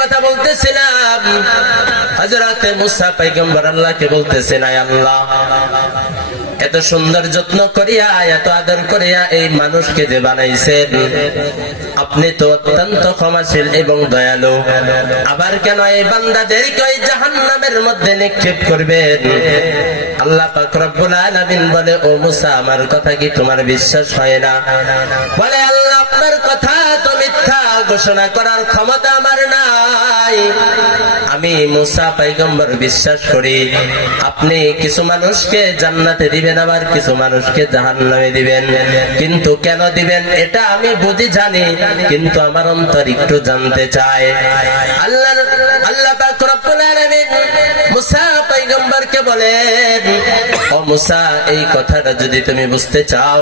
কথা বলতেছিলাম, হযরত মুসা পয়গম্বর আল্লাহকে বলতেছেন, আয় আল্লাহ, এত সুন্দর যত্ন করিয়া এত আদর করিয়া এই মানুষকে যে বানাইছেন, আপনি তো অত্যন্ত ক্ষমাশীল এবং দয়ালু, আবার কেন এই বান্দাদেরকে ওই জাহান্নামের মধ্যে নিক্ষেপ করবেন? আল্লাহ পাক রব্বুল আলামিন বলে, ও মুসা, আমার কথা কি তোমার বিশ্বাস হয় না? বলে, আল্লাহ, আপনার কথা তো মিথ্যা ঘোষণা করার ক্ষমতা আমার নাই। আমি মুসা পয়গম্বর বিশ্বাস করি আপনি কিছু মানুষকে জান্নাতে দিবেন, আবার কিছু মানুষকে জাহান্নামে দিবেন, কিন্তু কেন দিবেন এটা আমি বুঝি জানি, কিন্তু আমার অন্তর একটু জানতে চায়। আল্লাহ পাক রব্বুল আলামিন মুসা পয়গম্বরকে বলেন, ও মুসা, এই কথাটা যদি তুমি বুঝতে চাও,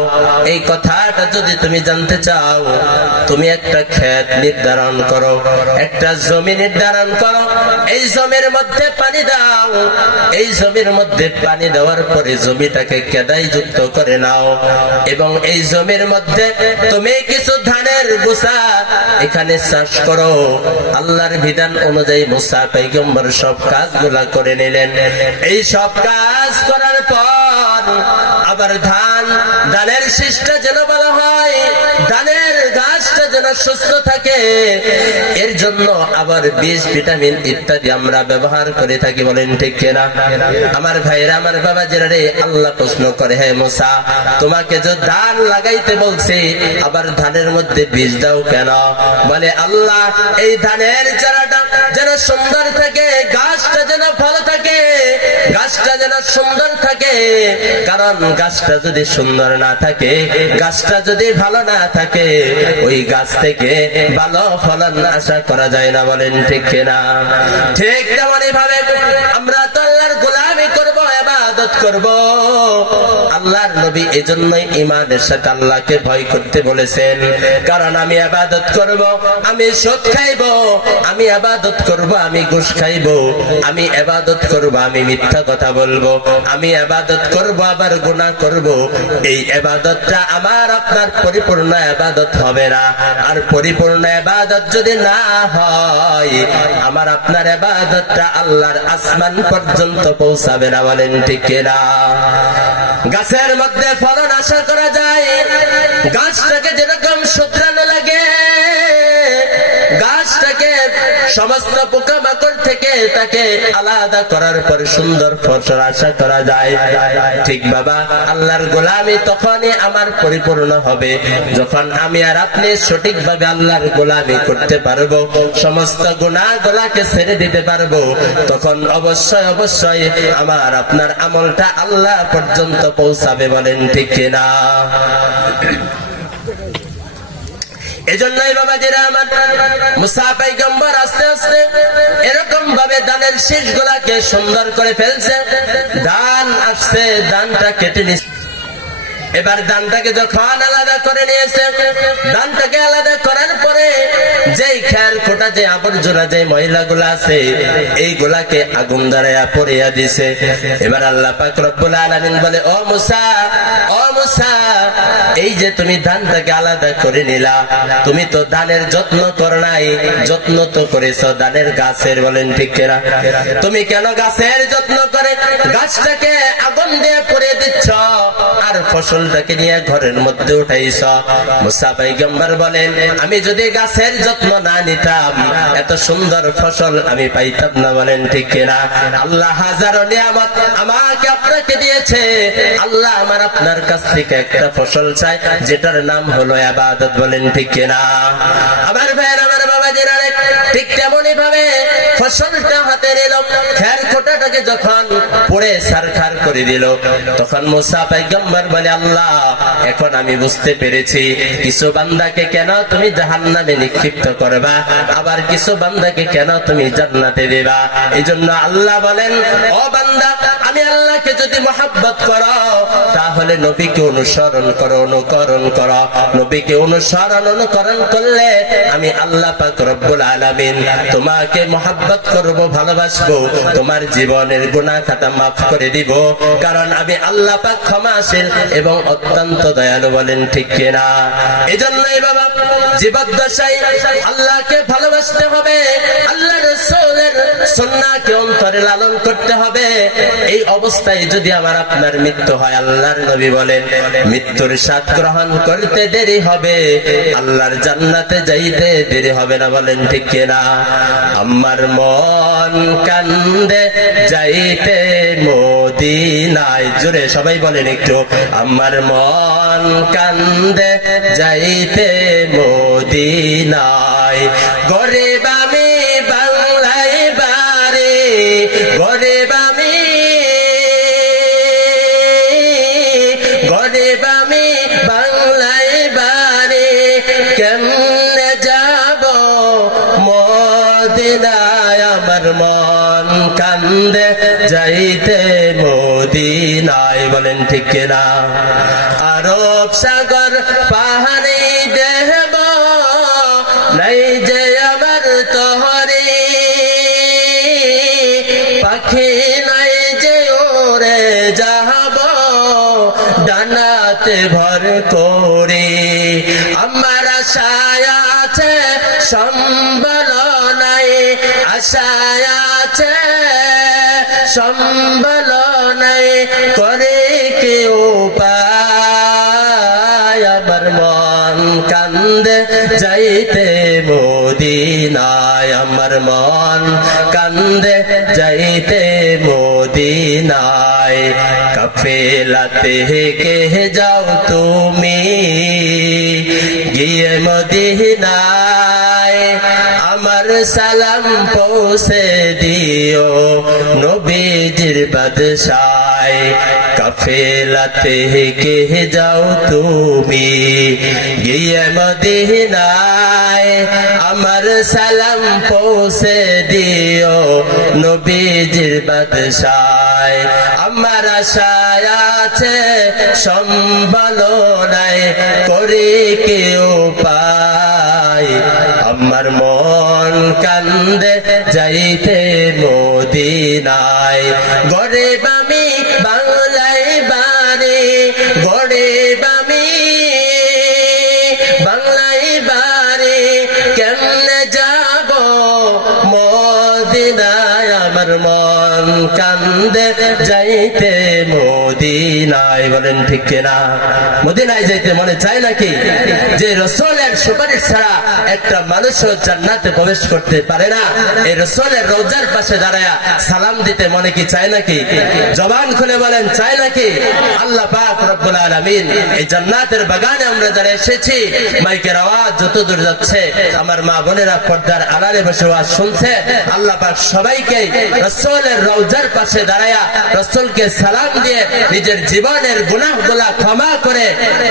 এই কথাটা যদি তুমি জানতে চাও, তুমি একটা ক্ষেত নির্ধারণ করো, একটা জমি নির্ধারণ করো, এই জমির মধ্যে পানি দাও, এই জমির মধ্যে পানি দেওয়ার পরে জমিটাকে কেদাই যুক্ত করে নাও, এবং এই জমির মধ্যে তুমি কিছু ধানের গুছা এখানে চাষ করো। আল্লাহর বিধান অনুযায়ী মুসা পয়গম্বর সব কাজগুলা করে নিলেন। এই সব কাজ করার পর আবার ধানের শীষটা যেন ভালো হয়, ধানের গাছটা যেন সুস্থ থাকে, এর জন্য আবার বীজ, ভিটামিন ইত্যাদি আমরা ব্যবহার করে থাকি, বলেন ঠিক কিনা? আমার ভাইরা, আমার বাবাজিরা রে, আল্লাহ প্রশ্ন করে, হে মুসা, তোমাকে যে ধান লাগাইতে বলছে, আবার ধানের মধ্যে বীজ দাও কেন? বলে, আল্লাহ, এই ধানের চারাটা যেন সুন্দর থাকে, গাছটা যেন ভালো থাকে, গাছটা যেন সুন্দর থাকে, কারণ গাছটা যদি সুন্দর না থাকে, গাছটা যদি ভালো না থাকে, ওই গাছ থেকে ভালো ফলন আশা করা যায় না, বলেন ঠিক কিনা? ঠিক তেমনি ভাবে আমরা তো আল্লাহর গোলামি করব, ইবাদত করব। আল্লাহর নবী এজন্যই ঈমানের সাথে আল্লাহকে ভয় করতে বলেছেন, কারণ আমি ইবাদত করব, আমি সুদ খাইব, আমি ইবাদত করব, আমি ঘুষ খাইব, আমি ইবাদত করব, আমি মিথ্যা কথা বলবো, আমি ইবাদত করব, আবার গুনাহ করব। এই ইবাদতটা আমার আপনার পরিপূর্ণ ইবাদত হবে না। আর পরিপূর্ণ ইবাদত যদি না হয়, আমার আপনার ইবাদতটা আল্লাহর আসমান পর্যন্ত পৌঁছাবে না, বলেন ঠিক কিনা? গাছের মধ্যে ফলন আশা করা যায়, গাছটাকে যেরকম শুধরানো লাগে, গাছটাকে সমস্ত পোকামাকড় থেকে তাকে আলাদা করার পর সুন্দর ফসল আশা করা যায়। ঠিক বাবা, আল্লাহর গোলামি তখনই আমার পরিপূর্ণ হবে যখন আমি আর আপনি সঠিকভাবে আল্লাহর গোলামি করতে পারবো, সমস্ত গুনাহগুলোকে ছেড়ে দিতে পারবো, তখন অবশ্যই অবশ্যই আমার আপনার আমলটা আল্লাহ পর্যন্ত পৌঁছাবে, বলেন ঠিক কিনা? এজন্যই বাবাজিরা আমার, মুসা পয়গম্বর আস্তে আস্তে এরকম ভাবে ধানের শীষগুলাকে সুন্দর করে ফেলছে। ধান আসছে, ধানটা কেটে নিচ্ছে। এবার ধানটাকে যখন আলাদা করে নিয়েছে, ধানটাকে আলাদা করার পরে যেই খের খোটা, যে আবর্জনা, যে ময়লাগুলো আছে, এইগুলাকে আগুন দ্বারা পড়িয়া দিছে। এবার আল্লাহ পাক রব্বুল আলামিন বলে, ও মুসা, ও মুসা, এই যে তুমি ধানটাকে আলাদা করে নিলা, তুমি তো ধানের যত্ন করো নাই, যত্ন তো করেছো ধানের গাছের, বলেন ঠিক কিনা? তুমি কেন গাছের যত্ন করে গাছটাকে আগুন দিয়ে পুড়িয়ে দিচ্ছ, আর ফসলটাকে নিয়ে ঘরের মধ্যে উঠাইছ? মুসা পয়গম্বর বলেন, আমি যদি গাছের যত্ন না নিতাম, এত সুন্দর ফসল আমি পাইতাম না, বলেন ঠিক কিনা? আল্লাহ হাজারো নিয়ামত আমাকে আপনাকে দিয়েছে, আল্লাহ আমার আপনার কাছ থেকে একটা ফসল চাই, যেটার নাম হলো ইবাদত, বলেন ঠিক কিনা? আমার ভাইয়ের, আমার বাবাজিরা, ঠিক তেমনি ভাবে ফসলটা হাতে নিল, খের খোটাটাকে যখন পড়ে সারখার করে দিল, তখন মুসা পয়গম্বর বলে, আল্লাহ, এখন আমি বুঝতে পেরেছি কিছু বান্দাকে কেন তুমি জাহান্নামে নিক্ষিপ্ত করবা, আবার কিছু বান্দাকে কেন তুমি জান্নাতে দেবা। এইজন্য আল্লাহ বলেন, ও বান্দা, আমি আল্লাহকে যদি মহব্বত করো, তাহলে নবীকে অনুসরণ করো, অনুকরণ করো। নবীকে অনুসরণ অনুকরণ করলে আমি আল্লাহ পাক রব্বুল আলামিন তোমাকে মহব্বত করব, ভালোবাসবো, তোমার জীবনের গুনাহ খাতা মাফ করে দিব, কারণ আমি আল্লাহ পাক ক্ষমাশীল এবং অত্যন্ত দয়ালু, বলেন ঠিক কিনা? এজন্যই বাবা, জীবদ্দশায় আল্লাহকে ভালোবাসতে হবে, আল্লাহ লালন করতে হবে। এই অবস্থায় যদি আমার আপনার মৃত্যু হয়, আল্লাহর নবী বলেন মৃত্যুর স্বাদ গ্রহণ করতে দেরি হবে, আল্লাহর জান্নাতে যাইতে দেরি হবে না। বলেন ঠিক কিনা? আমার মন কান্দে যাইতে মদিনায়। জোরে সবাই বলেন একটু, আমার মন কান্দে যাইতে মদিনায়। গরিব আমি বাংলায় বাড়ি, গরিব আমি, গরিব আমি বাংলায় বাড়ি, কেমনে যাব মদিনায়? আমার মন কান্দে যাইতে মদিনায়। বলেন ঠিক কিনা? আরব সাগর পাহাড়ি দেব নাই যে আমার তোহরি, পাখি নাই যে ওরে যাব ডানাতে ভর করে। আমার আশায় আছে সম্বল নাই, আশায় আছে সম্বল নাই, করে কেউ পায়। আমার মন কান্দে যাইতে মদিনায়, আমার মন কান্দে যাইতে মদিনায়। কাফেলাতে কে যাও তুমি গিয়ে মদিনায়, আমার সালাম পৌঁছে দিও নবীজির বাদশায়। কাফেলাতে কে যাও তুমি গিয়ে মদিনায়, আমার সালাম পৌঁছে দিও নবীজির বাদশায়। আমার আশায় আছে সম্বল নাই, করে কেউ পায়। আমার মন কান্দে যাইতে মদিনায়। গরিব আমি বাংলায় বাড়ি, গরিব আমি বাংলায় বাড়ি, কেমনে যাব মদিনায়? আমার মন কান্দে যাইতে মদিনায়। বলেন ঠিক কিনা? মদিনায় যাইতে মনে চায় নাকি? যে রাসূলের সুপারিশ ছাড়া একটা মানুষও জান্নাতে প্রবেশ করতে পারে না, এই রাসূলের রওজার পাশে দাঁড়ায়া সালাম দিতে মনে কি চায় নাকি? জবান খুলে বলেন চায় নাকি? আল্লাহ পাক রব্বুল আলামিন এই জান্নাতের বাগানে আমরা যারা এসেছি, মাইকের আওয়াজ যতদূর যাচ্ছে, আমার মা বোনেরা পর্দার আড়ালে বসে ওয়াজ শুনছে, আল্লাহ পাক সবাইকে রাসূলের রওজার পাশে দাঁড়ায়া রাসূলকে সালাম দিয়ে নিজের জীবনের গুনাহগুলা ক্ষমা করে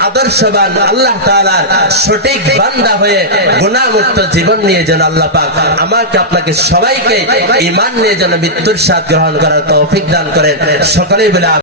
আদর্শবান আল্লাহ তাআলার সঠিক বান্দা হয়ে গুনাহমুক্ত জীবন নিয়ে যেন আল্লাহ পাক আমাকে আপনাকে সবাইকে ঈমান নিয়ে যেন মৃত্যুর স্বাদ গ্রহণ করার তৌফিক দান করেন। সকলেই বলে